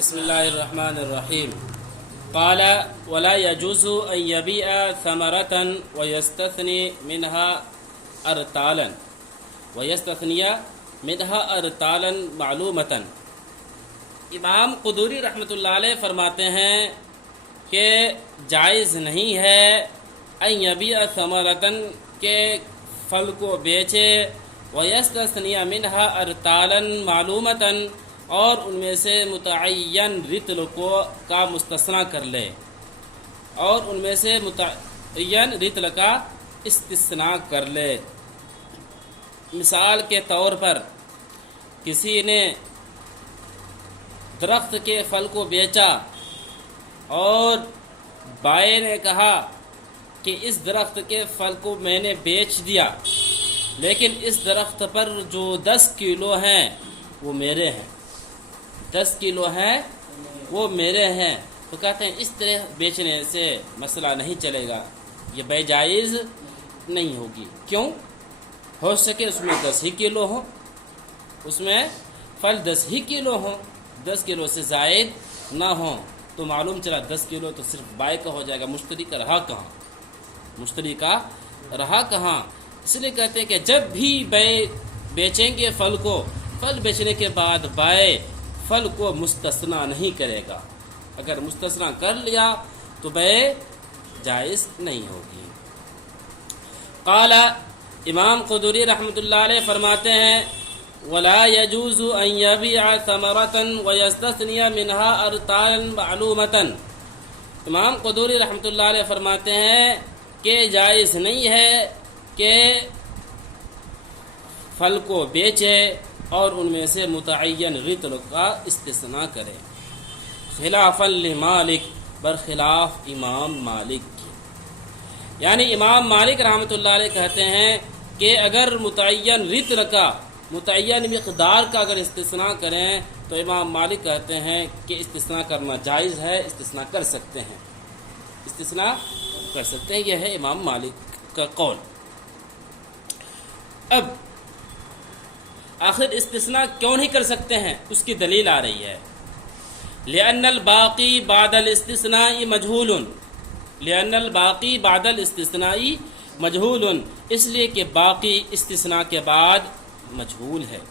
بسم الله الرحمن الرحيم. قال ولا يجوز أن يبيع ثمرة ويستثني منها أرطالا معلومة. امام قدوری رحمۃ اللہ علیہ فرماتے ہیں کہ جائز نہیں ہے ان یبیع ثمرتن کے پھل کو بیچے ویستثنی منہا ارطالا معلومتا اور ان میں سے متعین رطل کا مستثنی کر لے اور ان میں سے متعین رطل کا استثناء کر لے. مثال کے طور پر کسی نے درخت کے پھل کو بیچا اور بائے نے کہا کہ اس درخت کے پھل کو میں نے بیچ دیا لیکن اس درخت پر جو 10 کلو ہیں وہ میرے ہیں، 10 کلو ہیں وہ میرے ہیں. تو کہتے ہیں اس طرح بیچنے سے مسئلہ نہیں چلے گا، یہ بے جائز نہیں ہوگی. کیوں؟ ہو سکے اس میں 10 ہی کلو ہوں، اس میں پھل 10 ہی کلو ہوں، 10 کلو سے زائد نہ ہوں. تو معلوم چلا 10 کلو تو صرف بائے کا ہو جائے گا، مشتری کا رہا کہاں؟ مشتری کا رہا کہاں؟ اس لیے کہتے ہیں کہ جب بھی بیچیں گے پھل کو، پھل بیچنے کے بعد بائے پھل کو مستثنا نہیں کرے گا. اگر مستثنا کر لیا تو بے جائز نہیں ہوگی. قال امام قدوری رحمۃ اللہ علیہ فرماتے ہیں ولا يجوز ان يبيع ثمرة ويستثني منها ارطالا معلومة. امام قدوری رحمۃ اللہ علیہ فرماتے ہیں کہ جائز نہیں ہے کہ پھل کو بیچے اور ان میں سے متعین رطل کا استثناء کرے. خلافا لمالک، برخلاف امام مالک کی. یعنی امام مالک رحمۃ اللہ علیہ کہتے ہیں کہ اگر متعین رطل کا، متعین مقدار کا اگر استثناء کریں تو امام مالک کہتے ہیں کہ استثناء کرنا جائز ہے، استثناء کر سکتے ہیں، استثناء کر سکتے ہیں. یہ ہے امام مالک کا قول. اب آخر استثناء کیوں نہیں کر سکتے ہیں؟ اس کی دلیل آ رہی ہے. لأن الباقی بعد الاستثناء مجہول، لأن الباقی بعد الاستثناء مجہول، اس لیے کہ باقی استثناء کے بعد مجہول ہے.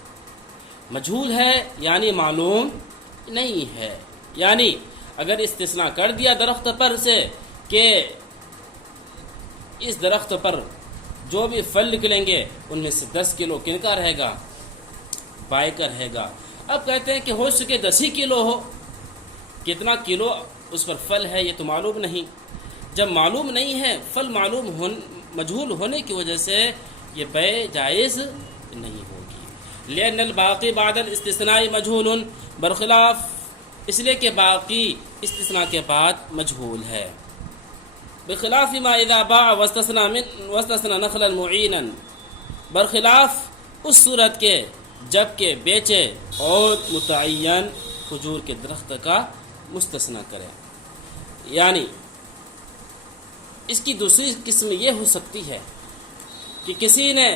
مجہول ہے یعنی معلوم نہیں ہے. یعنی اگر استثناء کر دیا درخت پر سے کہ اس درخت پر جو بھی پھل نکلیں گے ان میں سے 10 کلو کن کا رہے گا؟ بائے کا رہے گا. اب کہتے ہیں کہ ہو سکے 10 ہی کلو ہو، کتنا کلو اس پر پھل ہے یہ تو معلوم نہیں. جب معلوم نہیں ہے، پھل مجہول ہونے کی وجہ سے یہ بے جائز نہیں ہوگی. لأن الباقی بعد الاستثناء مجہول، برخلاف اس لیے کہ باقی استثناء کے بعد مجہول ہے. بخلاف ما اذا باع واستثنى نخلا معینا، برخلاف اس صورت کے جب کہ بیچے اور متعین کھجور کے درخت کا مستثنی کرے. یعنی اس کی دوسری قسم یہ ہو سکتی ہے کہ کسی نے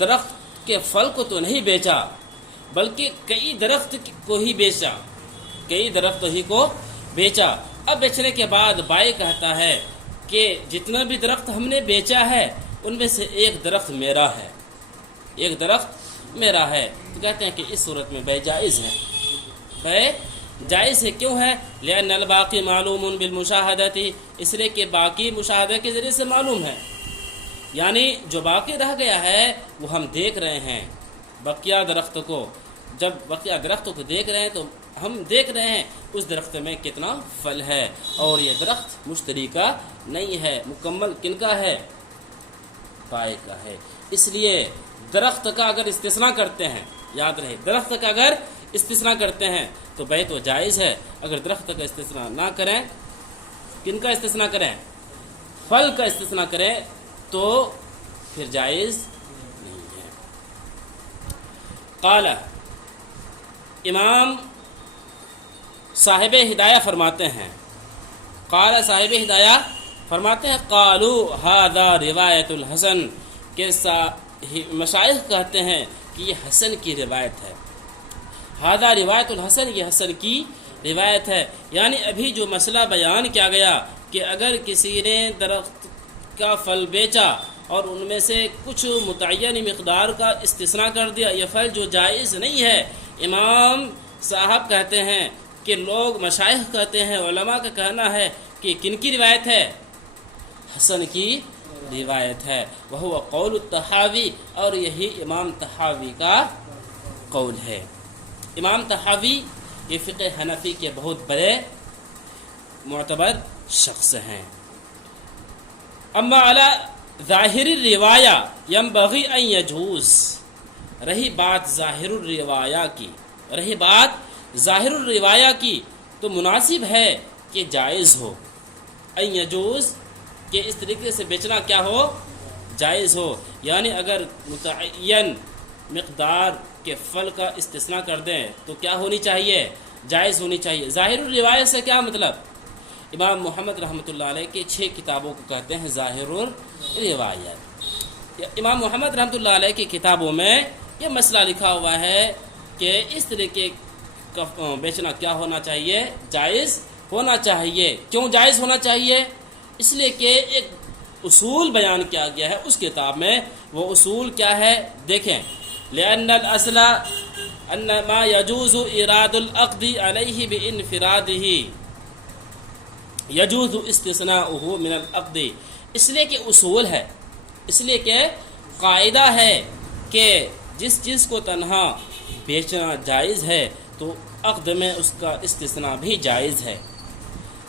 درخت کے پھل کو تو نہیں بیچا بلکہ کئی درخت کو ہی بیچا، کئی درخت ہی کو بیچا. اب بیچنے کے بعد بائی کہتا ہے کہ جتنا بھی درخت ہم نے بیچا ہے ان میں سے ایک درخت میرا ہے، ایک درخت میرا ہے. تو کہتے ہیں کہ اس صورت میں بے جائز ہے. بے جائز ہے. کیوں ہے؟ لأن الباقی معلوم بالمشاہدۃ، اس لیے کہ باقی مشاہدہ کے ذریعے سے معلوم ہے. یعنی جو باقی رہ گیا ہے وہ ہم دیکھ رہے ہیں. بقیہ درخت کو، جب بقیہ درختوں کو دیکھ رہے ہیں تو ہم دیکھ رہے ہیں اس درخت میں کتنا پھل ہے اور یہ درخت مشتری کا نہیں ہے، مکمل کن کا ہے؟ بائے کا ہے. اس لیے درخت کا اگر استثناء کرتے ہیں، یاد رہے درخت کا اگر استثناء کرتے ہیں تو بے تو جائز ہے. اگر درخت کا استثناء نہ کریں، کن کا استثناء کریں؟ پھل کا استثناء کریں تو پھر جائز نہیں ہے. قال امام صاحب ہدایہ فرماتے ہیں، قال صاحب ہدایہ فرماتے ہیں قالوا هذا روایت الحسن، کہ مشائخ کہتے ہیں کہ یہ حسن کی روایت ہے. ہذا روایت الحسن، یہ حسن کی روایت ہے. یعنی ابھی جو مسئلہ بیان کیا گیا کہ اگر کسی نے درخت کا پھل بیچا اور ان میں سے کچھ متعین مقدار کا استثناء کر دیا، یہ پھل جو جائز نہیں ہے. امام صاحب کہتے ہیں کہ لوگ مشائخ کہتے ہیں، علماء کا کہنا ہے کہ کن کی روایت ہے؟ حسن کی روایت ہے. وہ قول الطحاوی، اور یہی امام طحاوی کا قول ہے. امام طحاوی یہ فقہ حنفی کے بہت بڑے معتبر شخص ہیں. اما علی ظاہر الروایہ ینبغی ان یجوز، رہی بات ظاہر الروایہ کی تو مناسب ہے کہ جائز ہو. ان یجوز کہ اس طریقے سے بیچنا کیا ہو؟ جائز ہو. یعنی اگر متعین مقدار کے پھل کا استثناء کر دیں تو کیا ہونی چاہیے؟ جائز ہونی چاہیے. ظاہر الروایت سے کیا مطلب؟ امام محمد رحمۃ اللہ علیہ کے 6 کتابوں کو کہتے ہیں ظاہر الروایت. امام محمد رحمۃ اللہ علیہ کی کتابوں میں یہ مسئلہ لکھا ہوا ہے کہ اس طریقے کا بیچنا کیا ہونا چاہیے؟ جائز ہونا چاہیے. کیوں جائز ہونا چاہیے؟ اس لیے کہ ایک اصول بیان کیا گیا ہے اس کتاب میں. وہ اصول کیا ہے دیکھیں. لأن الأصل أن ما يجوز إيراد العقد عليه بانفراده يجوز استثناؤه من العقد. اس لیے کہ اصول ہے، اس لیے کہ قاعدہ ہے کہ جس چیز کو تنہا بیچنا جائز ہے تو عقد میں اس کا استثناء بھی جائز ہے.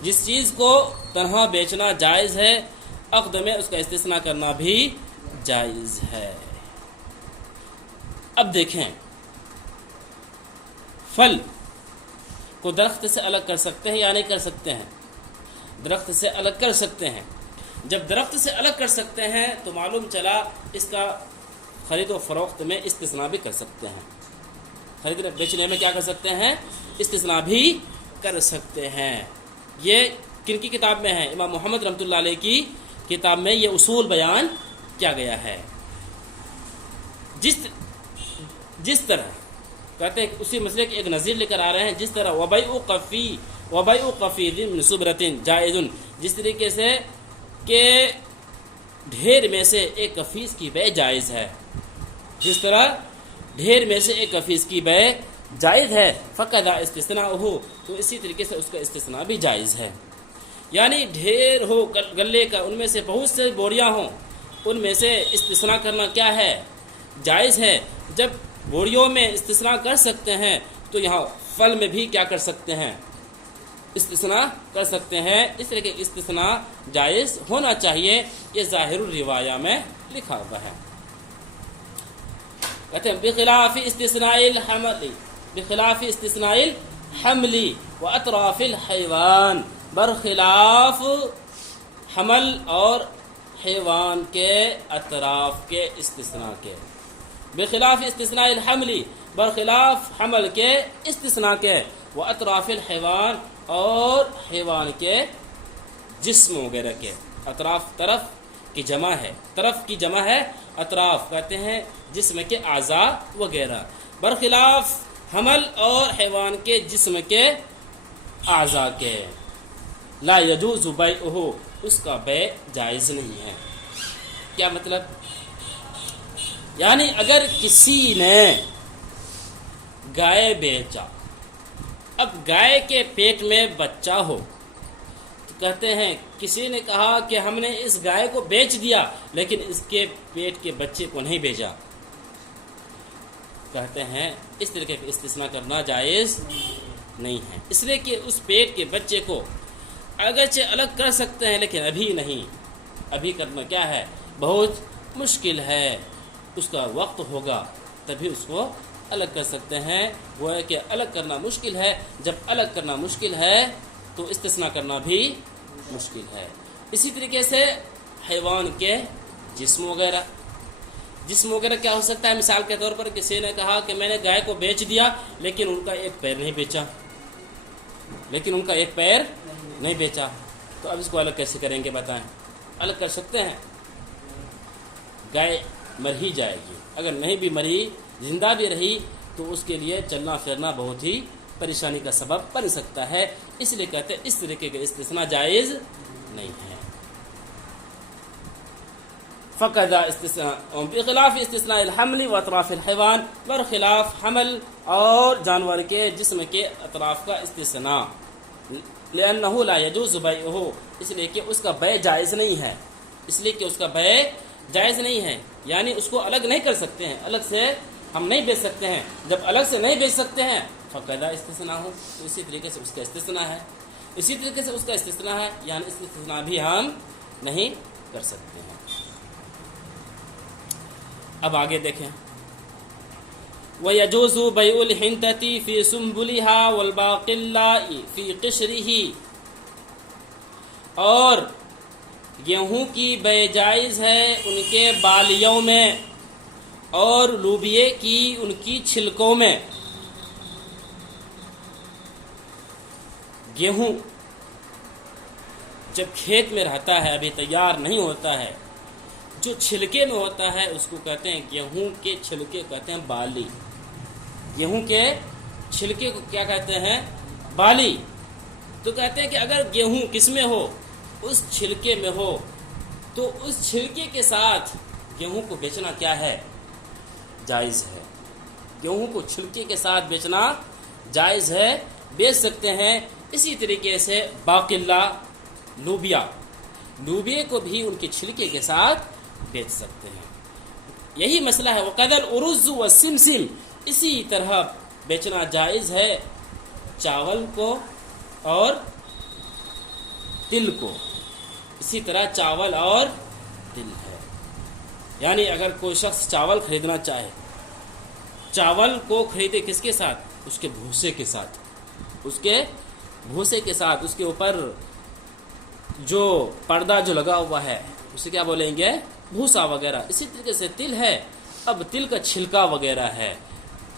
جس چیز کو تنہا بیچنا جائز ہے عقد میں اس کا استثناء کرنا بھی جائز ہے. اب دیکھیں، پھل کو درخت سے الگ کر سکتے ہیں یا نہیں کر سکتے ہیں؟ درخت سے الگ کر سکتے ہیں. جب درخت سے الگ کر سکتے ہیں تو معلوم چلا اس کا خرید و فروخت میں استثناء بھی کر سکتے ہیں. خریدنے بیچنے میں کیا کر سکتے ہیں؟ استثناء بھی کر سکتے ہیں. یہ کن کی کتاب میں ہے؟ امام محمد رحمۃ اللہ علیہ کی کتاب میں یہ اصول بیان کیا گیا ہے. جس طرح کہتے ہیں اسی مسئلے کی ایک نظیر لے کر آ رہے ہیں، جس طرح وبیع قفیذ من صبرۃ جائز، جس طریقے سے کہ ڈھیر میں سے ایک کفیز کی بیع جائز ہے. جس طرح ڈھیر میں سے ایک کفیز کی بیع جائز ہے فقط استثناء ہو تو اسی طریقے سے اس کا استثناء بھی جائز ہے. یعنی ڈھیر ہو گلے کا، ان میں سے بہت سے بوریاں ہوں، ان میں سے استثناء کرنا کیا ہے؟ جائز ہے. جب بوریوں میں استثناء کر سکتے ہیں تو یہاں پھل میں بھی کیا کر سکتے ہیں؟ استثناء کر سکتے ہیں. اس طرح کے استثناء جائز ہونا چاہیے. یہ ظاہر الروایہ میں لکھا ہوا ہے. کہتے ہیں بخلاف استثناء الحمل و اطراف الحیوان، برخلاف حمل اور حیوان کے اطراف کے استثناء کے. بخلاف استثناء الحمل، برخلاف حمل کے استثناء کے، و اطراف الحیوان اور حیوان کے جسم وغیرہ کے. اطراف طرف کی جمع ہے، طرف کی جمع ہے اطراف، کہتے ہیں جسم کے اعضاء وغیرہ. برخلاف حمل اور حیوان کے جسم کے اعضاء کے. لا یجوز بیعہ، اس کا بیع جائز نہیں ہے. کیا مطلب؟ یعنی اگر کسی نے گائے بیچا، اب گائے کے پیٹ میں بچہ ہو تو کہتے ہیں کسی نے کہا کہ ہم نے اس گائے کو بیچ دیا لیکن اس کے پیٹ کے بچے کو نہیں بیچا. کہتے ہیں اس طریقے کا استثناء کرنا جائز نہیں ہے. اس لیے کہ اس پیٹ کے بچے کو اگرچہ الگ کر سکتے ہیں لیکن ابھی نہیں. ابھی کرنا کیا ہے؟ بہت مشکل ہے. اس کا وقت ہوگا تبھی اس کو الگ کر سکتے ہیں. وہ ہے کہ الگ کرنا مشکل ہے. جب الگ کرنا مشکل ہے تو استثناء کرنا بھی مشکل ہے. اسی طریقے سے حیوان کے جسم وغیرہ کیا ہو سکتا ہے؟ مثال کے طور پر کسی نے کہا کہ میں نے گائے کو بیچ دیا لیکن ان کا ایک پیر نہیں بیچا، تو اب اس کو الگ کیسے کریں گے بتائیں؟ الگ کر سکتے ہیں؟ گائے مر ہی جائے گی. اگر نہیں بھی مری، زندہ بھی رہی تو اس کے لیے چلنا پھرنا بہت ہی پریشانی کا سبب بن سکتا ہے، اس لیے کہتے ہیں اس طریقے کا استثناء جائز نہیں ہے۔ فقد استثناء بخلاف استثناء الحمل و اطراف الحیوان، برخلاف حمل اور جانور کے جسم کے اطراف کا استثناء، لأنه لا يجوز بیعہ، اس لیے کہ اس کا بیع جائز نہیں ہے، اس لیے کہ اس کا بیع جائز نہیں ہے، یعنی اس کو الگ نہیں کر سکتے ہیں، الگ سے ہم نہیں بیچ سکتے ہیں، جب الگ سے نہیں بیچ سکتے ہیں فقد استثناء ہو، تو اسی طریقے سے اس کا استثناء ہے، اسی طریقے سے اس کا استثناء ہے، یعنی استثناء بھی ہم نہیں کر سکتے ہیں۔ اب آگے دیکھیں، وَيَجُوزُ بَيْعُ الْحِنْتَةِ فِي سُنْبُلِهَا وَالْبَاقِلَّاءِ فِي قِشْرِهِ، اور گیہوں کی بیع جائز ہے ان کے بالیوں میں اور لوبیے کی ان کی چھلکوں میں۔ گیہوں جب کھیت میں رہتا ہے، ابھی تیار نہیں ہوتا ہے، جو چھلکے میں ہوتا ہے اس کو کہتے ہیں، گیہوں کے چھلکے کہتے ہیں بالی، گیہوں کے چھلکے کو کیا کہتے ہیں؟ بالی۔ تو کہتے ہیں کہ اگر گیہوں کس میں ہو، اس چھلکے میں ہو، تو اس چھلکے کے ساتھ گیہوں کو بیچنا کیا ہے؟ جائز ہے۔ گیہوں کو چھلکے کے ساتھ بیچنا جائز ہے، بیچ سکتے ہیں۔ اسی طریقے سے باقلہ، لوبیا، لوبیے کو بھی ان کے چھلکے کے ساتھ بیچ سکتے ہیں۔ یہی مسئلہ ہے وَقَدَ الْأُرُزُّ وَالسِّمْسِمْ، اسی طرح بیچنا جائز ہے چاول کو اور تل کو، اسی طرح چاول اور تل ہے۔ یعنی اگر کوئی شخص چاول خریدنا چاہے، چاول کو خریدے کس کے ساتھ؟ اس کے بھوسے کے ساتھ، اس کے بھوسے کے ساتھ، اس کے اوپر جو پردہ جو لگا ہوا ہے اسے کیا بولیں گے؟ بھوسا وغیرہ۔ اسی طریقے سے تل ہے، اب تل کا چھلکا وغیرہ ہے،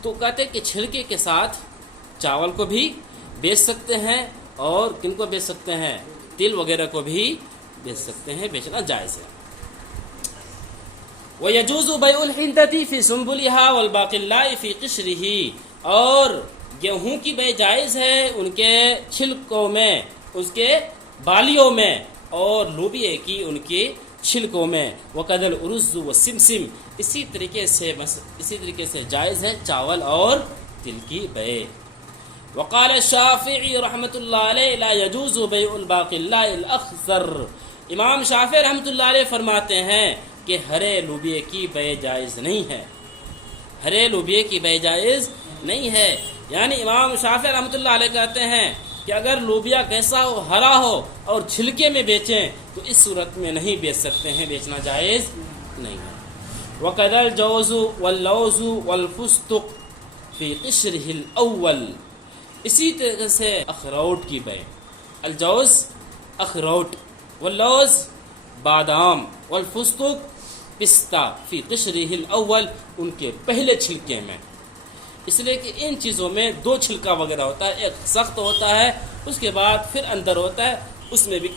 تو کہتے ہیں کہ چھلکے کے ساتھ چاول کو بھی بیچ سکتے ہیں، اور کن کو بیچ سکتے ہیں؟ تل وغیرہ کو بھی بیچ سکتے ہیں، بیچنا جائز ہے۔ وَيَجُوزُ بَيْعُ الْحِنْتَةِ فِي سُنْبُلِهَا وَالْبَاقِلَّاءِ فِي قِشْرِهِ، اور گیہوں کی بیع جائز ہے ان کے چھلکوں میں، اس کے بالیوں میں، اور لوبیے کی ان کی چھلکوں میں۔ وَقَدَ الْأُرُزُّ وَالسِّمْسِمْ، اسی طریقے سے جائز ہے چاول اور تل کی بیع۔ وقال الشافعی رحمۃ اللہ علیہ لا يجوز بیع الباقلاء الاخضر، امام شافعی رحمۃ اللہ علیہ فرماتے ہیں کہ ہرے لوبیے کی بیع جائز نہیں ہے، ہرے لوبیے کی بیع جائز نہیں ہے۔ یعنی امام شافعی رحمۃ اللہ علیہ کہتے ہیں کہ اگر لوبیا کیسا ہو، ہرا ہو اور چھلکے میں بیچیں تو اس صورت میں نہیں بیچ سکتے ہیں، بیچنا جائز نہیں ہے۔ وَقَدَ الْجَوْزُ وَاللَّوْزُ وَالْفُسْتُقُ فِي قِشْرِهِ الْأَوَّلِ، اسی طرح سے اخروٹ کی بیع، الجوز اخروٹ، واللوز بادام، والفستق پستہ، فی قشرہ الاول ان کے پہلے چھلکے میں، اس لیے کہ ان چیزوں میں دو چھلکا وغیرہ ہوتا ہے، ایک سخت ہوتا ہے، اس کے بعد پھر اندر ہوتا ہے، اس میں بھی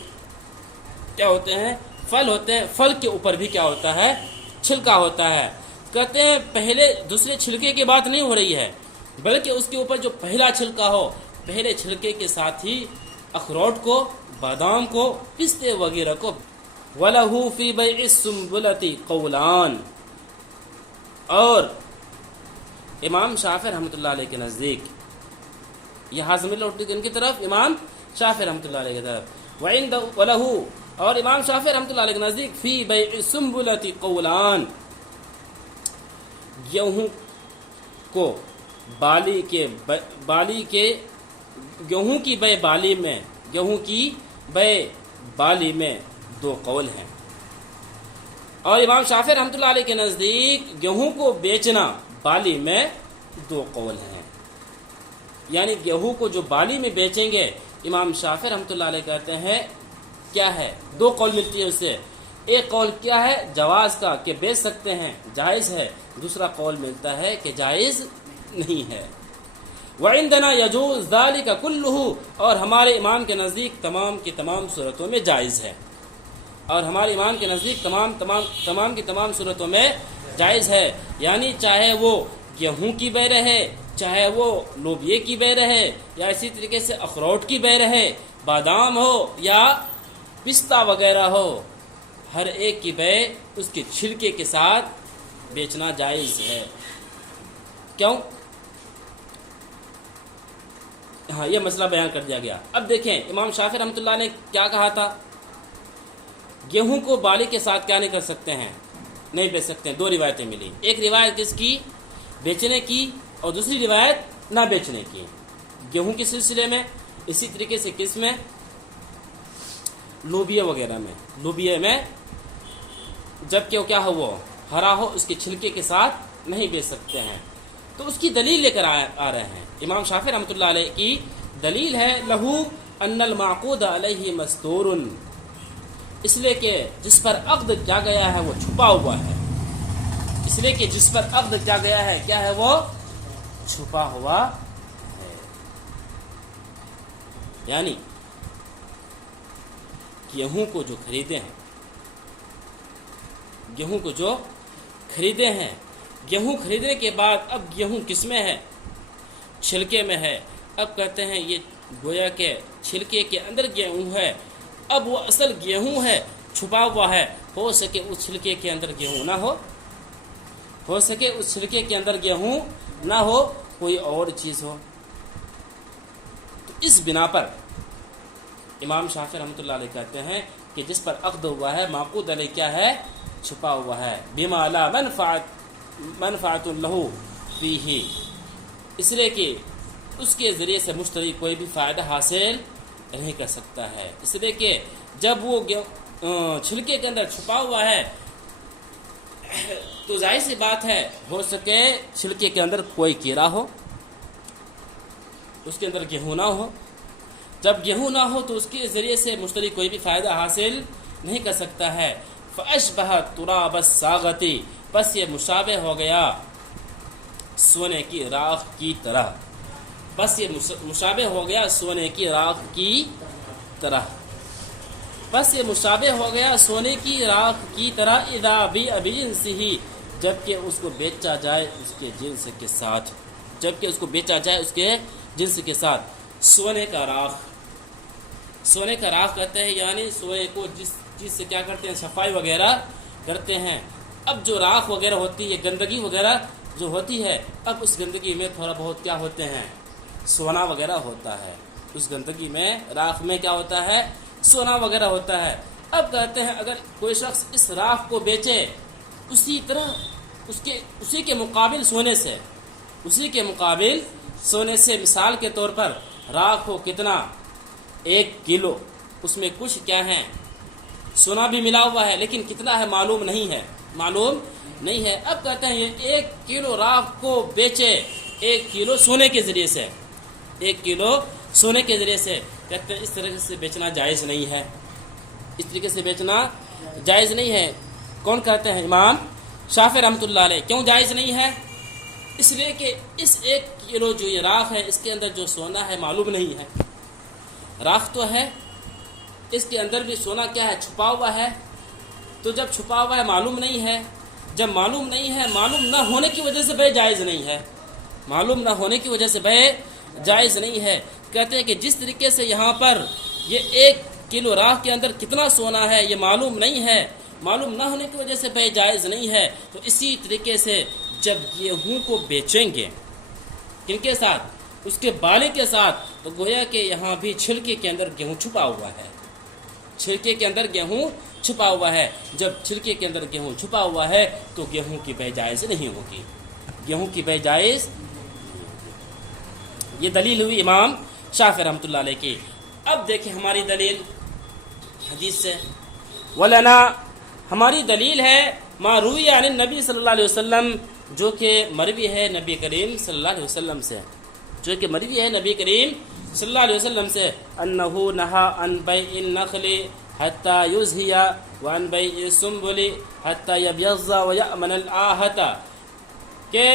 کیا ہوتے ہیں؟ پھل ہوتے ہیں، پھل کے اوپر بھی کیا ہوتا ہے؟ چھلکا ہوتا ہے۔ کہتے ہیں پہلے دوسرے چھلکے کی بات نہیں ہو رہی ہے، بلکہ اس کے اوپر جو پہلا چھلکا ہو، پہلے چھلکے کے ساتھ ہی اخروٹ کو، بادام کو، پستے وغیرہ کو۔ وَلَهُ فِي بَيْعِ السُّنْبُلَةِ قَوْلَانِ، اور امام شافعی رحمۃ اللہ علیہ کے نزدیک، یہاں سے مل اٹھتی ان کی طرف، امام شافعی رحمۃ اللہ علیہ کی طرف، وَلَهُ، اور امام شافعی رحمۃ اللہ علیہ کے نزدیک، فِي بَيْعِ السُّنْبُلَةِ قَوْلَانِ، گیہوں کو بالی کے گیہوں کی بیع بالی میں، گیہوں کی بیع بالی میں دو قول ہیں، اور امام شافعی رحمۃ اللہ علیہ کے نزدیک گیہوں کو بیچنا بالی میں دو قول ہیں۔ یعنی گیہوں کو جو بالی میں بیچیں گے، امام شافعی رحمۃ اللہ علیہ کہتے ہیں کیا ہے؟ دو قول ملتی ہے اس سے، ایک قول کیا ہے؟ جواز کا، کہ بیچ سکتے ہیں، جائز ہے، دوسرا قول ملتا ہے کہ جائز نہیں ہے۔ وعندنا یجوز ذلک کلہ، اور ہمارے امام کے نزدیک تمام کی تمام صورتوں میں جائز ہے، اور ہمارے امام کے نزدیک تمام کی تمام صورتوں میں جائز ہے، یعنی چاہے وہ گیہوں کی بیع رہے چاہے وہ لوبیے کی بے رہے یا اسی طریقے سے اخروٹ کی بے رہے، بادام ہو یا پستہ وغیرہ ہو، ہر ایک کی بے اس کے چھلکے کے ساتھ بیچنا جائز ہے۔ کیوں؟ ہاں، یہ مسئلہ بیان کر دیا گیا۔ اب دیکھیں امام شافعی رحمۃ اللہ نے کیا کہا تھا، گیہوں کو بالی کے ساتھ کیا نہیں کر سکتے ہیں، نہیں بیچ سکتے ہیں۔ دو روایتیں ملی، ایک روایت کس کی، بیچنے کی، اور دوسری روایت نہ بیچنے کی، گیہوں کے سلسلے میں، اسی طریقے سے کس میں، لوبیا وغیرہ میں، لوبیا میں جبکہ وہ کیا ہو، وہ ہرا ہو، اس کے چھلکے کے ساتھ نہیں بیچ سکتے ہیں۔ تو اس کی دلیل لے کر آ رہے ہیں امام شافعی رحمۃ اللہ علیہ کی دلیل ہے، لہو ان المعقود علیہ مستور، اس لیے کہ جس پر عقد کیا گیا ہے وہ چھپا ہوا ہے، اس لیے کہ جس پر عقد کیا گیا ہے کیا ہے، وہ چھپا ہوا ہے۔ یعنی گیہوں کو جو خریدے ہیں، گیہوں کو جو خریدے ہیں، گیہوں خریدنے کے بعد اب گیہوں کس میں ہے، چھلکے میں ہے۔ اب کہتے ہیں یہ گویا کہ چھلکے کے اندر گیہوں ہے، اب وہ اصل گیہوں ہے، چھپا ہوا ہے، ہو سکے اس چھلکے کے اندر گیہوں نہ ہو سکے اس چھلکے کے اندر گیہوں نہ ہو، کوئی اور چیز ہو۔ تو اس بنا پر امام شافعی رحمۃ اللہ علیہ کہتے ہیں کہ جس پر عقد ہوا ہے، معقود علیہ کیا ہے، چھپا ہوا ہے، بما لا منفعت لہ فیہ، اس لیے کہ اس کے ذریعے سے مشتری کوئی بھی فائدہ حاصل نہیں کر سکتا ہے، اس لیے کہ جب وہ چھلکے کے اندر چھپا ہوا ہے تو ظاہر سی بات ہے، ہو سکے چھلکے کے اندر کوئی کیڑا ہو، اس کے اندر گیہوں نہ ہو، جب گیہوں نہ ہو تو اس کے ذریعے سے مشتری کوئی بھی فائدہ حاصل نہیں کر سکتا ہے۔ فَأَشْبَهَ تُرَابَ الصَّاغَةِ، بس یہ مشابہ ہو گیا سونے کی راکھ کی طرح، بس یہ مشابہ ہو گیا سونے کی راکھ کی طرح، بس یہ مشابہ ہو گیا سونے کی راکھ کی طرح، اذا بیع بجنسہ، جبکہ اس کو بیچا جائے اس کے جنس کے ساتھ، جبکہ اس کو بیچا جائے اس کے جنس کے ساتھ۔ سونے کا راکھ، سونے کا راکھ کہتے ہیں یعنی سونے کو جس چیز سے کیا کرتے ہیں، صفائی وغیرہ کرتے ہیں۔ اب جو راکھ وغیرہ ہوتی ہے، گندگی وغیرہ جو ہوتی ہے، اب اس گندگی میں تھوڑا بہت کیا ہوتے ہیں، سونا وغیرہ ہوتا ہے، اس گندگی میں، راکھ میں کیا ہوتا ہے، سونا وغیرہ ہوتا ہے۔ اب کہتے ہیں اگر کوئی شخص اس راکھ کو بیچے اسی طرح اسی کے مقابل سونے سے، اسی کے مقابل سونے سے، مثال کے طور پر راکھ کو کتنا، 1 کلو، اس میں کچھ کیا ہے، سونا بھی ملا ہوا ہے، لیکن کتنا ہے معلوم نہیں ہے، معلوم نہیں ہے۔ اب کہتے ہیں یہ 1 کلو راکھ کو بیچے 1 کلو سونے کے ذریعے سے، 1 کلو سونے کے ذریعے سے، کہتے ہیں اس طریقے سے بیچنا جائز نہیں ہے، اس طریقے سے بیچنا جائز نہیں ہے۔ کون کہتے ہیں؟ امام شافعی رحمۃ اللہ علیہ۔ کیوں جائز نہیں ہے؟ اس لیے کہ اس 1 کلو جو یہ راکھ ہے، اس کے اندر جو سونا ہے معلوم نہیں ہے، راکھ تو ہے، اس کے اندر بھی سونا کیا ہے، چھپا ہوا ہے، تو جب چھپا ہوا ہے معلوم نہیں ہے، جب معلوم نہیں ہے، معلوم نہ ہونے کی وجہ سے بے جائز نہیں ہے، معلوم نہ ہونے کی وجہ سے بے جائز نہیں ہے۔ کہتے ہیں کہ جس طریقے سے یہاں پر یہ 1 کلو راکھ کے اندر کتنا سونا ہے یہ معلوم نہیں ہے، معلوم نہ ہونے کی وجہ سے بے جائز نہیں ہے، تو اسی طریقے سے جب گیہوں کو بیچیں گے کن کے ساتھ، اس کے بالے کے ساتھ، تو گویا کہ یہاں بھی چھلکے کے اندر گیہوں چھپا ہوا ہے، چھلکے کے اندر گیہوں چھپا ہوا ہے۔ جب چھلکے کے اندر گیہوں چھپا ہوا ہے تو گیہوں کی بے جائز نہیں ہوگی، گیہوں کی بے جائز۔ یہ دلیل ہوئی امام شافعی رحمۃ اللہ علیہ کی۔ اب دیکھیں ہماری دلیل حدیث سے، ولنا، ہماری دلیل ہے ما روی عن النبی صلی اللہ علیہ وسلم، جو کہ مروی ہے نبی کریم صلی اللہ علیہ وسلم سے، جو کہ مروی ہے نبی کریم صلی اللہ علیہ وسلم سے، انہو نہا عن بیع النخل حتی یزہی وعن بیع السنبل حتی یبیض ویأمن الآہت، کہ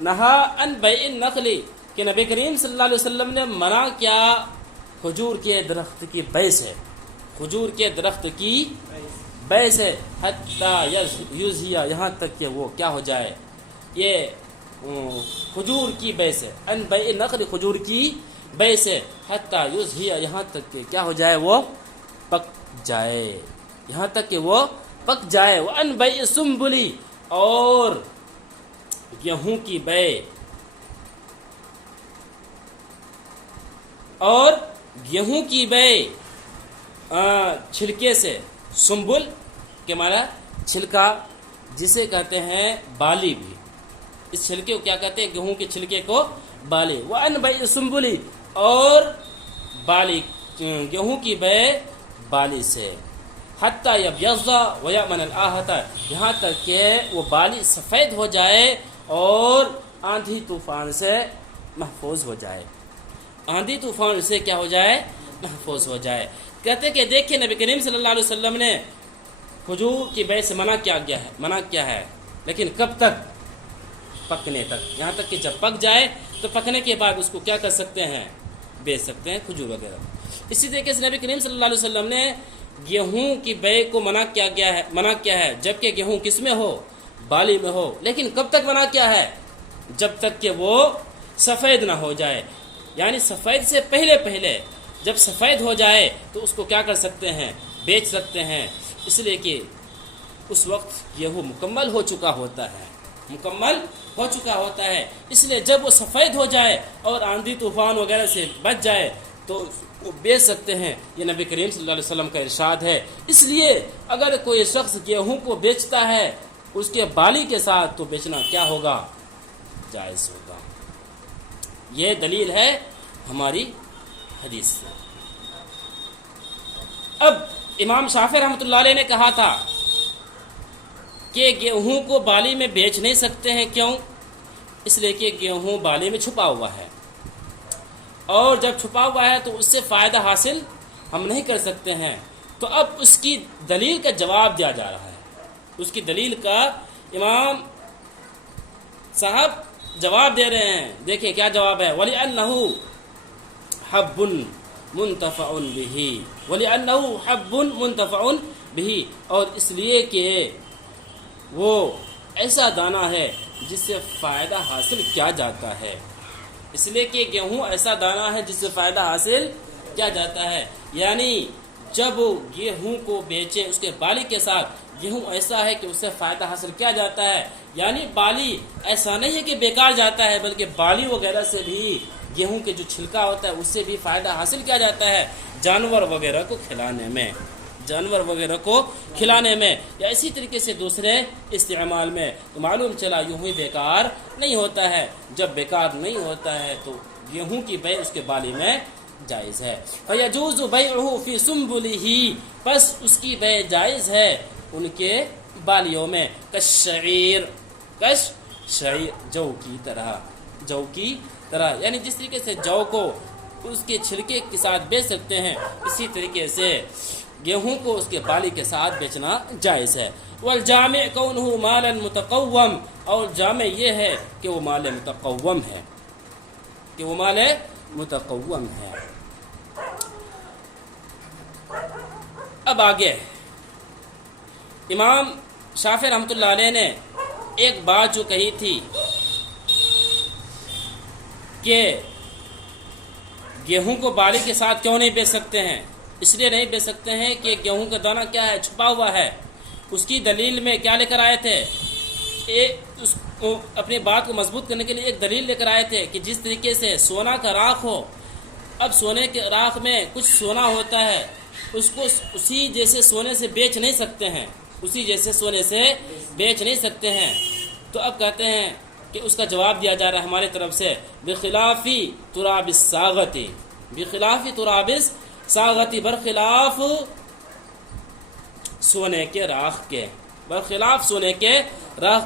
نہا عن بیع النخل، کہ نبی کریم صلی اللہ علیہ وسلم نے منع کیا کھجور کے درخت کی بیع سے، کھجور کے درخت کی بیع سے، حتی یزہی، یہاں تک کہ وہ کیا ہو جائے، یہ کھجور کی بے سے، ان بیع النخل کھجور کی بے سے، حتی یضحی یہاں تک کہ کیا ہو جائے وہ پک جائے، یہاں تک کہ وہ پک جائے، وان بیع السنبلی اور گیہوں کی بے، اور گیہوں کی بے چھلکے سے، سنبل کے معنی چھلکا جسے کہتے ہیں بالی بھی، اس چھلکے کو کیا کہتے ہیں؟ گیہوں کے چھلکے کو بالی، وان بیع السنبلی اور بالی گیہوں کی بے بالی سے، حتی یبیض ویأمن الآہۃ یہاں تک کہ وہ بالی سفید ہو جائے اور آندھی طوفان سے محفوظ ہو جائے، آندھی طوفان سے کیا ہو جائے؟ محفوظ ہو جائے۔ کہتے کہ دیکھیں نبی کریم صلی اللہ علیہ وسلم نے کھجور کی بے سے منع کیا ہے، لیکن کب تک؟ پکنے تک، یہاں تک کہ جب پک جائے تو پکنے کے بعد اس کو کیا کر سکتے ہیں؟ بیچ سکتے ہیں کھجور وغیرہ۔ اسی طریقے سے نبی کریم صلی اللہ علیہ وسلم نے گیہوں کی بے کو منع کیا ہے جبکہ گیہوں کس میں ہو؟ بالی میں ہو، لیکن کب تک منع کیا ہے؟ جب تک کہ وہ سفید نہ ہو جائے، یعنی سفید سے پہلے جب سفید ہو جائے تو اس کو کیا کر سکتے ہیں؟ بیچ سکتے ہیں، اس لیے کہ اس وقت گیہوں مکمل ہو چکا ہوتا ہے، اس لیے جب وہ سفید ہو جائے اور آندھی طوفان وغیرہ سے بچ جائے تو وہ بیچ سکتے ہیں۔ یہ نبی کریم صلی اللہ علیہ وسلم کا ارشاد ہے۔ اس لیے اگر کوئی شخص گیہوں کو بیچتا ہے اس کے بالی کے ساتھ تو بیچنا کیا ہوگا؟ جائز ہوگا۔ یہ دلیل ہے ہماری حدیث سے۔ اب امام شافعی رحمۃ اللہ علیہ نے کہا تھا کہ گیہوں کو بالی میں بیچ نہیں سکتے ہیں، کیوں؟ اس لیے کہ گیہوں بالی میں چھپا ہوا ہے، اور جب چھپا ہوا ہے تو اس سے فائدہ حاصل ہم نہیں کر سکتے ہیں۔ تو اب اس کی دلیل کا جواب دیا جا رہا ہے، اس کی دلیل کا امام صاحب جواب دے رہے ہیں۔ دیکھیں کیا جواب ہے، وَلِأَنَّهُ حَبٌّ مُنْتَفَعٌ بِهِ، وَلِأَنَّهُ حَبٌّ مُنْتَفَعٌ بِهِ، اور اس لیے کہ وہ ایسا دانہ ہے جس سے فائدہ حاصل کیا جاتا ہے، اس لیے کہ گیہوں ایسا دانہ ہے جس سے فائدہ حاصل کیا جاتا ہے، یعنی جب گیہوں کو بیچیں اس کے بالی کے ساتھ، گیہوں ایسا ہے کہ اس سے فائدہ حاصل کیا جاتا ہے، یعنی بالی ایسا نہیں ہے کہ بیکار جاتا ہے، بلکہ بالی وغیرہ سے بھی گیہوں کے جو چھلکا ہوتا ہے اس سے بھی فائدہ حاصل کیا جاتا ہے جانور وغیرہ کو کھلانے میں، یا اسی طریقے سے دوسرے استعمال میں۔ تو معلوم چلا یوں ہی بیکار نہیں ہوتا ہے، جب بیکار نہیں ہوتا ہے تو گیہوں کی بے اس کے بالی میں جائز ہے۔ فَيَجُوزُ بَيْعُهُ فِي سُنبُلِهِ، پس اس کی بے جائز ہے ان کے بالیوں میں، کشعیر جو کی طرح، یعنی جس طریقے سے جو کو اس کے چھلکے کے ساتھ بیچ سکتے ہیں، اسی طریقے سے گیہوں کو اس کے بالی کے ساتھ بیچنا جائز ہے۔ والجامع کونہ مالا متقوم، اور جامع یہ ہے کہ وہ مال متقوم ہے، اب آگے امام شافعی رحمۃ اللہ علیہ نے ایک بات جو کہی تھی کہ گیہوں کو بالی کے ساتھ کیوں نہیں بیچ سکتے ہیں، اس لیے نہیں بیچ سکتے ہیں کہ گیہوں کا دانہ کیا ہے؟ چھپا ہوا ہے۔ اس کی دلیل میں کیا لے کر آئے تھے؟ اس کو اپنی بات کو مضبوط کرنے کے لیے ایک دلیل لے کر آئے تھے کہ جس طریقے سے سونا کا راکھ ہو، اب سونے کے راکھ میں کچھ سونا ہوتا ہے، اس کو اسی جیسے سونے سے بیچ نہیں سکتے ہیں، تو اب کہتے ہیں کہ اس کا جواب دیا جا رہا ہے ہماری طرف سے، بخلاف تراب الصاغت، برخلاف سونے کے راکھ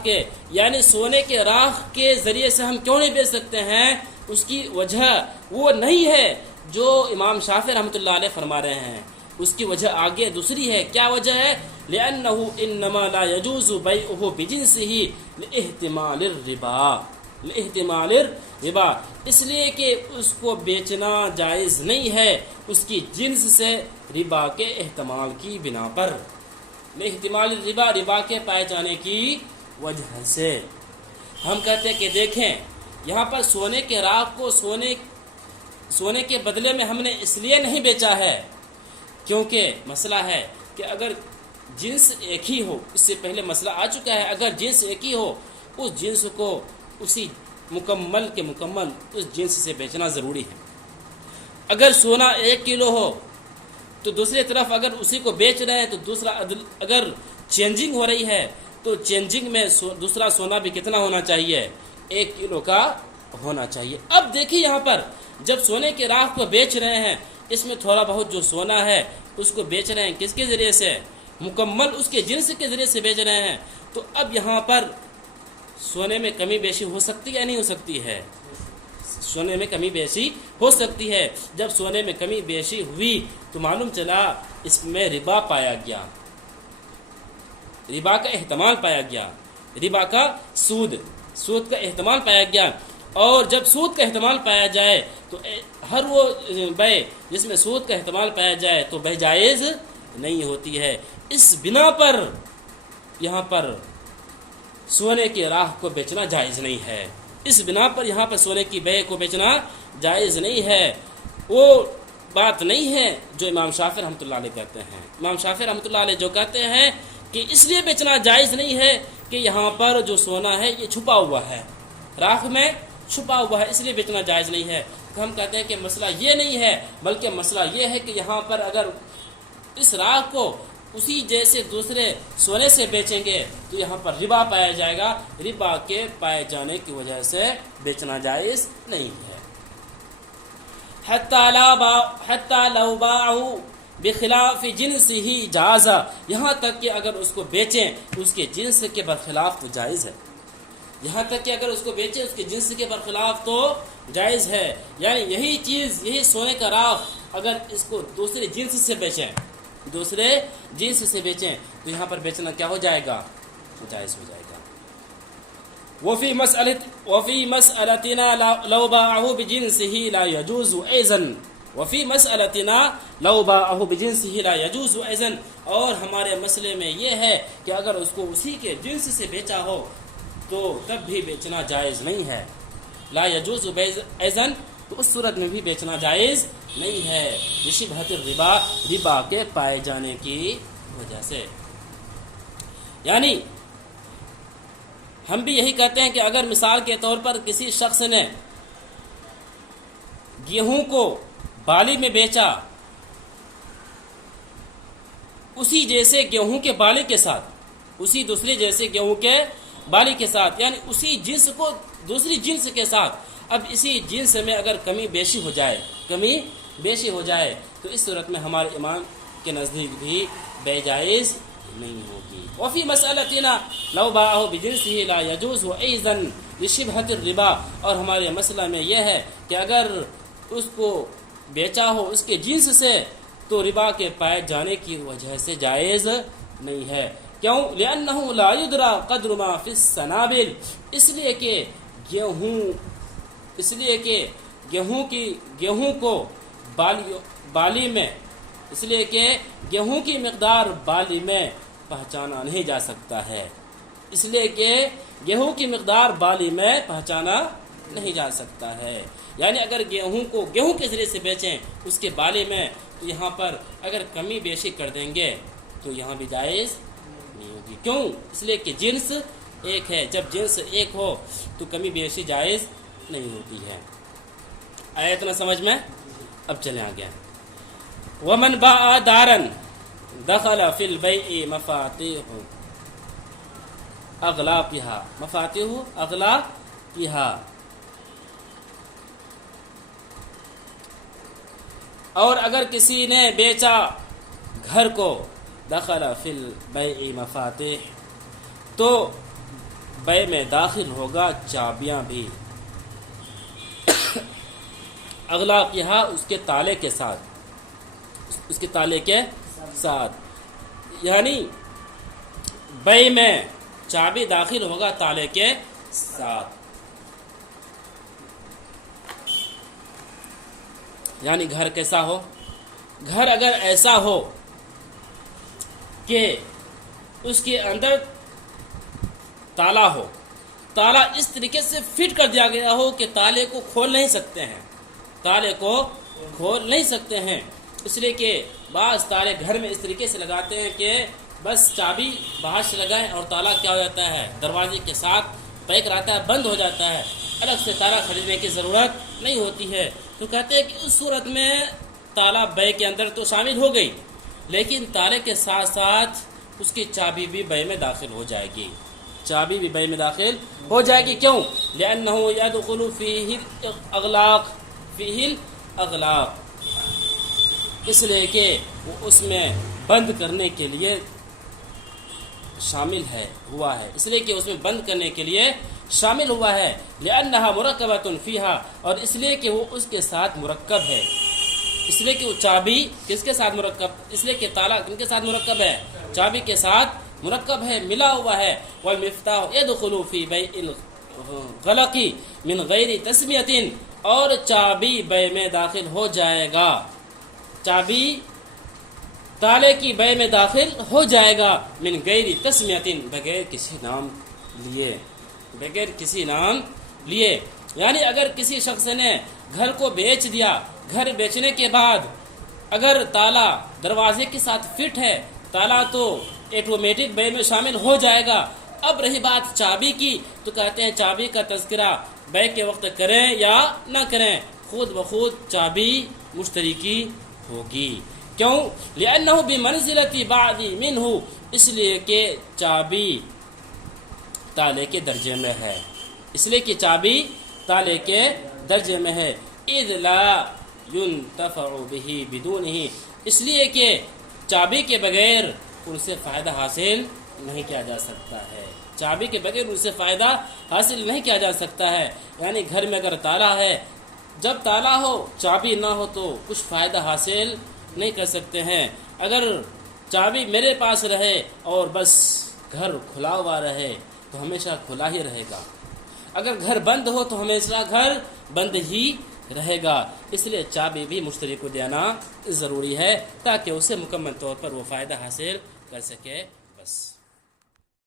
کے، یعنی سونے کے راکھ کے ذریعے سے ہم کیوں نہیں بیچ سکتے ہیں؟ اس کی وجہ وہ نہیں ہے جو امام شافعی رحمۃ اللہ علیہ فرما رہے ہیں، اس کی وجہ آگے دوسری ہے۔ کیا وجہ ہے؟ لأنه انما لا يجوز بيعه بجنسه لاحتمال الربا، اس لیے کہ اس کو بیچنا جائز نہیں ہے اس کی جنس سے ربا کے احتمال کی بنا پر، احتمال ربا کے پائے جانے کی وجہ سے۔ ہم کہتے ہیں کہ دیکھیں یہاں پر سونے کے راکھ کو سونے کے بدلے میں ہم نے اس لیے نہیں بیچا ہے کیونکہ مسئلہ ہے کہ اگر جنس ایک ہی ہو، اس سے پہلے مسئلہ آ چکا ہے، اگر جنس ایک ہی ہو اس جنس کو اسی مکمل کے مکمل اس جنس سے بیچنا ضروری ہے۔ اگر سونا 1 کلو ہو تو دوسری طرف اگر اسی کو بیچ رہے ہیں تو دوسرا اگر چینجنگ ہو رہی ہے تو چینجنگ میں دوسرا سونا بھی کتنا ہونا چاہیے؟ 1 کلو کا ہونا چاہیے۔ اب دیکھیے یہاں پر جب سونے کے راکھ کو بیچ رہے ہیں، اس میں تھوڑا بہت جو سونا ہے اس کو بیچ رہے ہیں کس کے ذریعے سے؟ مکمل اس کے جنس کے ذریعے سے بیچ رہے ہیں، تو اب یہاں پر سونے میں کمی بیشی ہو سکتی ہے یا نہیں ہو سکتی ہے؟ سونے میں کمی بیشی ہو سکتی ہے۔ جب سونے میں کمی بیشی ہوئی تو معلوم چلا اس میں ربا پایا گیا، ربا کا احتمال پایا گیا، ربا کا سود کا احتمال پایا گیا۔ اور جب سود کا احتمال پایا جائے تو ہر وہ بے جس میں سود کا احتمال پایا جائے تو بے جائز نہیں ہوتی ہے۔ اس بنا پر یہاں پر سونے کے راکھ کو بیچنا جائز نہیں ہے، اس بنا پر یہاں پر سونے کی بے کو بیچنا جائز نہیں ہے۔ وہ بات نہیں ہے جو امام شافعی رحمۃ اللہ علیہ کہتے ہیں۔ امام شافعی رحمۃ اللہ علیہ جو کہتے ہیں کہ اس لیے بیچنا جائز نہیں ہے کہ یہاں پر جو سونا ہے یہ چھپا ہوا ہے، راکھ میں چھپا ہوا ہے، اس لیے بیچنا جائز نہیں ہے۔ تو ہم کہتے ہیں کہ مسئلہ یہ نہیں ہے، بلکہ مسئلہ یہ ہے کہ یہاں پر اگر اس راکھ کو اسی جیسے دوسرے سونے سے بیچیں گے تو یہاں پر ربا پایا جائے گا، ربا کے پائے جانے کی وجہ سے بیچنا جائز نہیں ہے۔ حتی لو باعوا بخلاف جنسہ جاز، یہاں تک کہ اگر اس کو بیچیں اس کے جنس کے برخلاف تو جائز ہے، یہاں تک کہ اگر اس کو بیچیں اس کے جنس کے برخلاف تو جائز ہے۔ یعنی یہی چیز، یہی سونے کا راکھ اگر اس کو دوسرے جنس سے بیچیں، دوسرے جنس سے بیچیں تو یہاں پر بیچنا کیا ہو جائے گا؟ جائز ہو جائے گا۔ وفی مسئلتنا لو باعه بجنسه لا يجوز ايضا، وفی مسئلتنا لو باعه بجنسه لا يجوز ايضا، اور ہمارے مسئلے میں یہ ہے کہ اگر اس کو اسی کے جنس سے بیچا ہو تو تب بھی بیچنا جائز نہیں ہے۔ لا يجوز ايضا، تو اس صورت میں بھی بیچنا جائز نہیں ہے، شبہۃ الربا، ربا کے پائے جانے کی وجہ سے۔ یعنی ہم بھی یہی کہتے ہیں کہ اگر مثال کے طور پر کسی شخص نے گیہوں کو بالی میں بیچا اسی جیسے گیہوں کے بالی کے ساتھ، اسی دوسری جیسے گیہوں کے بالی کے ساتھ، یعنی اسی جنس کو دوسری جنس کے ساتھ، اب اسی جنس میں اگر کمی بیشی ہو جائے تو اس صورت میں ہمارے امام کے نزدیک بھی بے جائز نہیں ہوگی۔ وفی مسئلتنا لو باعه بجنسه لا يجوز ايضا لشبهة الربا، اور ہمارے مسئلہ میں یہ ہے کہ اگر اس کو بیچا ہو اس کے جنس سے تو ربا کے پائے جانے کی وجہ سے جائز نہیں ہے۔ کیوں؟ لأنه لا يدرى قدر ما في السنابل، اس لیے کہ گیہوں کو بالی میں، اس لیے کہ گیہوں کی مقدار بالی میں پہچانا نہیں جا سکتا ہے، اس لیے کہ گیہوں کی مقدار بالی میں پہچانا نہیں جا سکتا ہے۔ یعنی اگر گیہوں کے ذریعے سے بیچیں اس کے بالی میں تو یہاں پر اگر کمی بیشی کر دیں گے تو یہاں بھی جائز نہیں ہوگی۔ کیوں؟ اس لیے کہ جنس ایک ہے، جب جنس ایک ہو تو کمی بیشی جائز نہیں ہوتی ہے۔ آیا اتنا سمجھ میں؟ اب چلیں آگے۔ ومن باع دارا دخل فی البیع مفاتیح اغلاقها، مفاتیح اغلاقها، اور اگر کسی نے بیچا گھر کو، دخل فی البیع مفاتیح، تو بیع میں داخل ہوگا چابیاں بھی، اغلاقها اس کے تالے کے ساتھ، اس کے تالے کے ساتھ، یعنی بیع میں چابی داخل ہوگا تالے کے ساتھ۔ یعنی گھر کیسا ہو؟ گھر اگر ایسا ہو کہ اس کے اندر تالا ہو، تالا اس طریقے سے فٹ کر دیا گیا ہو کہ تالے کو کھول نہیں سکتے ہیں، تالے کو کھول نہیں سکتے ہیں۔ اس لیے کہ بعض تالے گھر میں اس طریقے سے لگاتے ہیں کہ بس چابی باہر سے لگائیں اور تالا کیا ہو جاتا ہے، دروازے کے ساتھ پیک رہتا ہے، بند ہو جاتا ہے، الگ سے تالا خریدنے کی ضرورت نہیں ہوتی ہے۔ تو کہتے ہیں کہ اس صورت میں تالا بے کے اندر تو شامل ہو گئی، لیکن تالے کے ساتھ ساتھ اس کی چابی بھی بے میں داخل ہو جائے گی، چابی بھی بے میں داخل ہو جائے گی۔ کیوں؟ لأنه يدخل فيه الاغلاق، فيه الاغلاق، اس لیے کہ وہ اس میں بند کرنے کے لیے شامل ہوا ہے، اس لیے کہ اس میں بند کرنے کے لیے شامل ہوا ہے۔ لأنها مرکبۃ فیہا، اور اس لیے کہ وہ اس کے ساتھ مرکب ہے، اس لیے کہ وہ چابی کس کے ساتھ مرکب، اس لیے کہ تالا کن کے ساتھ مرکب ہے، چابی کے ساتھ مرکب ہے، ملا ہوا ہے۔ والمفتاح يدخل في بيع الغلق من غیر تسمیۃ، اور چابی بے میں داخل ہو جائے گا، چابی تالے کی بے میں داخل ہو جائے گا، من غیر تسمیۃ، بغیر کسی نام لیے، بغیر کسی نام لیے۔ یعنی اگر کسی شخص نے گھر کو بیچ دیا، گھر بیچنے کے بعد اگر تالا دروازے کے ساتھ فٹ ہے، تالا تو آٹومیٹک بے میں شامل ہو جائے گا۔ اب رہی بات چابی کی، تو کہتے ہیں چابی کا تذکرہ بے کے وقت کریں یا نہ کریں، خود بخود چابی مشتری کی ہوگی۔ کیوں؟ لأنه بمنزلۃ بعض منہ، اس لیے کہ چابی تالے کے درجے میں ہے، اس لیے کہ چابی تالے کے درجے میں ہے۔ اذ لا ينتفع به بدونہ، اس لیے کہ چابی کے بغیر ان سے فائدہ حاصل نہیں کیا جا سکتا ہے، چابی کے بغیر ان سے فائدہ حاصل نہیں کیا جا سکتا ہے۔ یعنی گھر میں اگر تالا ہے، جب تالا ہو چابی نہ ہو تو کچھ فائدہ حاصل نہیں کر سکتے ہیں۔ اگر چابی میرے پاس رہے اور بس گھر کھلا ہوا رہے تو ہمیشہ کھلا ہی رہے گا، اگر گھر بند ہو تو ہمیشہ گھر بند ہی رہے گا۔ اس لیے چابی بھی مشتری کو دینا ضروری ہے تاکہ اسے مکمل طور پر وہ فائدہ حاصل کر سکے۔ بس